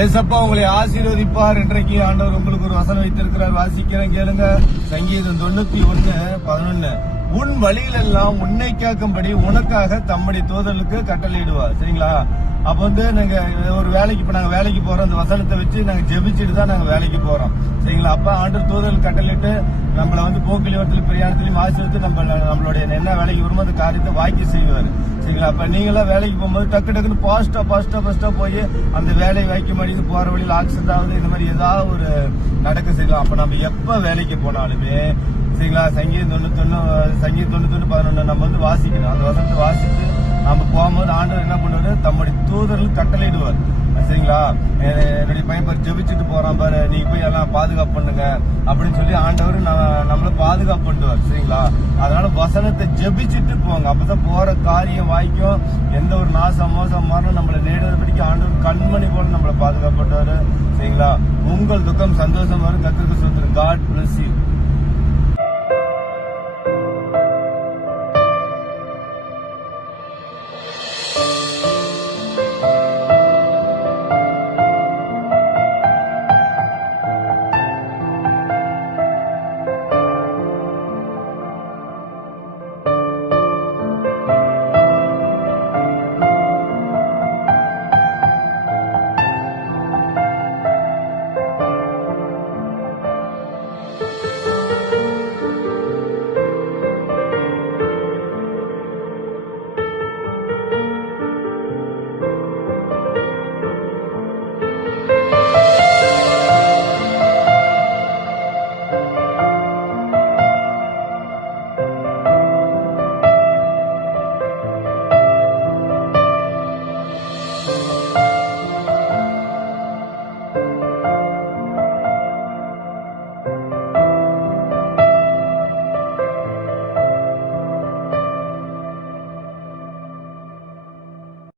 ஏசப்பா உங்களை ஆசீர்வதிப்பார். இன்றைக்கு ஆண்டவர் உங்களுக்கு ஒரு வசனம் வைத்திருக்கிறார். வாசிக்கிறேன் கேளுங்க. சங்கீதம் 91:11. உன் வழியிலெல்லாம் உன்னை காக்கும்படி உனக்காக தம்முடைய தூதர்களுக்கு கட்டளையிடுவார். சரிங்களா? அப்ப நாங்க ஒரு வேலைக்கு இப்ப நாங்க வேலைக்கு போறோம். அந்த வசனத்தை வச்சு நாங்க ஜெபிச்சுட்டு தான் நாங்க வேலைக்கு போறோம். சரிங்களா? அப்ப ஆண்டவர் தூதர்கள் கட்டளையிட்டு நம்மள போக்குவரத்துல பிரயாணத்திலையும் ஆசிரியத்து நம்மளுடைய என்ன வேலைக்கு வருமோ அந்த காரியத்தை வாக்கி செய்வாரு. சரிங்களா? அப்ப நீங்களா வேலைக்கு போகும்போது டக்குன்னு பாஸ்டா போய் அந்த வேலையை வாய்க்க மாட்டேங்குது, போற வழியில் ஆக்சிடென்ட் ஆகுது, இந்த மாதிரி ஏதாவது ஒரு நடக்க செய்யலாம். அப்ப நம்ம எப்ப வேலைக்கு போனாலுமே சரிங்களா, சங்கீதம் 91:11 நம்ம வாசிக்கணும். அந்த வசனத்தை வாசிச்சு நம்ம போகும்போது ஆண்டவர் என்ன பண்ணுவாரு, தம்முடைய தூதர்கள் கட்டளையிடுவார். சரிங்களா? என்னுடைய பையன் பாரு ஜெபிச்சுட்டு போறான் பாரு, நீங்க போய் எல்லாம் பாதுகாப்பு பண்ணுங்க அப்படின்னு சொல்லி ஆண்டவர் நம்மள பாதுகாப்பு பண்ணுவார். சரிங்களா? அதனால வசனத்தை ஜெபிச்சுட்டு போங்க. அப்பதான் போற காரியம் வாய்க்கும். எந்த ஒரு மோசம் மாறும் நம்மளை நேடுறபடிக்கு ஆண்டவர் கண்மணி போல நம்மளை பாதுகாப்பு பண்ணுவாரு. சரிங்களா? உங்கள் துக்கம் சந்தோஷம் வரும். கர்த்தருக்கு ஸ்தோத்திரம். God bless you.